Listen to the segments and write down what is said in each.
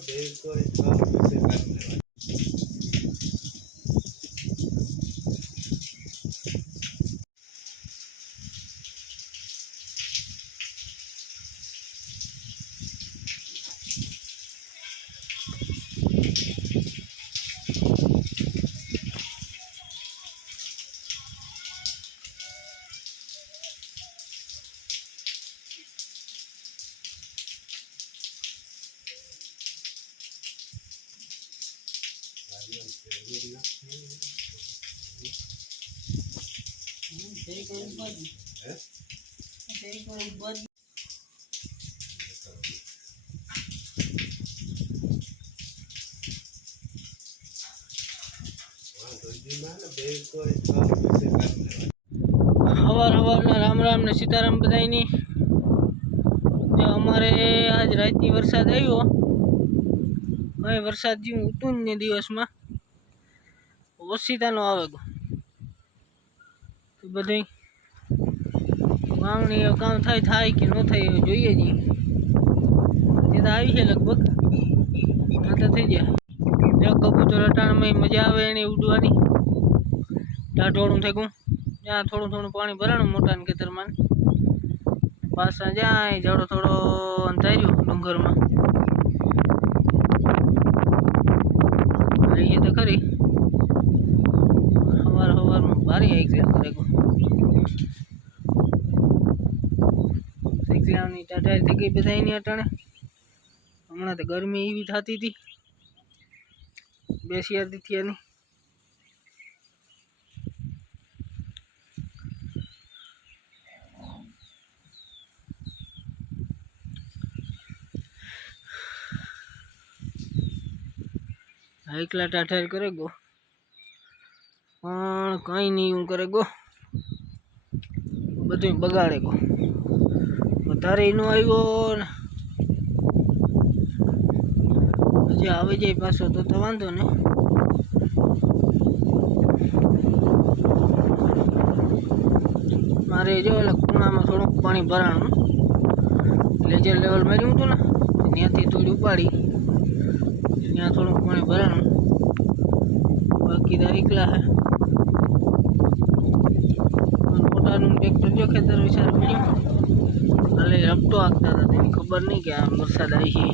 हवार हवार राम राम ने सीताराम बधाई। अमारे आज रात वरसाद आयो। वरसाद जीव उतून ने दिवस में ओसीता नो आवेगो तो बधाई वावणी काम थाय कि न थाय जोईए जी। ये तो आई है लगभग तो थी जाए। जो कबूतर अटाण में मजा आवे एनी उड़वानी टाटोड़ू थकू ज्यादा थोड़ू थोड़ू पानी भराणु मोटा खेतर में पासा जाए जड़ो थोड़ो अंधार्यो डूंगर में ये तो खरी हवार हवार में भारी एक्सिडेंट करेगो। एक्सिडेंट टाटा थी गई बधाई नहीं अटाणे हमणा तो गर्मी एवी थती थी बेसिया थी नहीं। एकला टाठर करेगो पण कई नहीं यूं करेगो बधु बगाड़ेगो वधारे इनो आव्यो हजी आवी जाए पाछो तो वांधो ने। मारे जो खूणा में थोड़ा पानी भराणु लेजर लेवल में रह्यु ने त्याथी थोड़ी उपाड़ी ત્યાં થોડું પાણી ભરાણું બાકી તો એકલા હે મોટાનું ટ્રેક્ટર જો ખેતર વિચાર મળ્યું હાલે રમતો આગતા હતા તેની ખબર નહીં કે આ વરસાદ આવી છે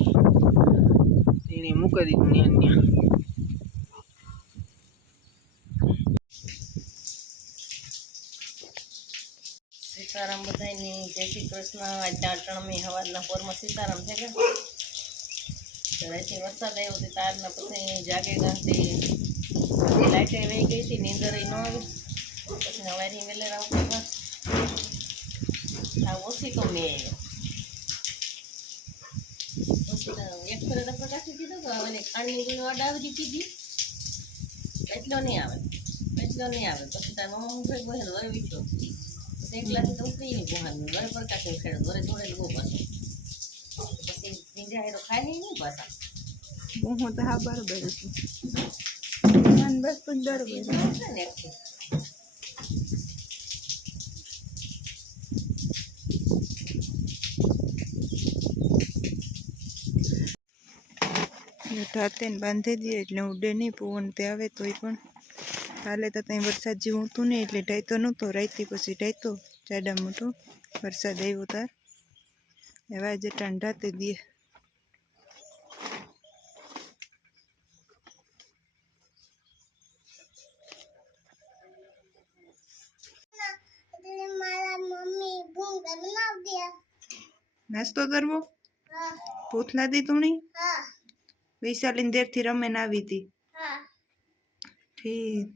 એને મૂકી દીધું ત્યાં सीताराम बधाई जय श्री कृष्ण। आज टाटण में हवाना पोर में सीताराम थे गए वरसाद आयो तो तार ना पछी जागेगा लाइट वही गई थी नींदर न आई पछी हवारी वेलेरा उठ्या ओછી तो मैं एक फेरे तो प्रकाश कीधुं तो हवे खांडनी कोई अडावजी कीधी એટલો नहीं आवे पछी तार मम्मा मुखे गोहल वरे वीठो एकला तो उतरी नहीं गोहल वरे प्रकाश खेड़ वरे जोड़े गो पाछो पछी बीजा हेरो खाई नहीं पाछा હું તો હા બરોબર છું બસ પણ બરોબર હાથે બાંધી દઈએ એટલે ઉડે નહીં પવન તે આવે તોય પણ કાલે તો ત્યાં વરસાદ જેવું હતું નહીં એટલે ટાઈતો નહોતો રાઈતી પછી ટાઈતો જાડા મોટો વરસાદ આવ્યો તાર એવા જે ઠંડાતે દઈએ नास्तो करवो भूख लागी तुणी वैशाली देर थी रमे ना आई थी ठीक।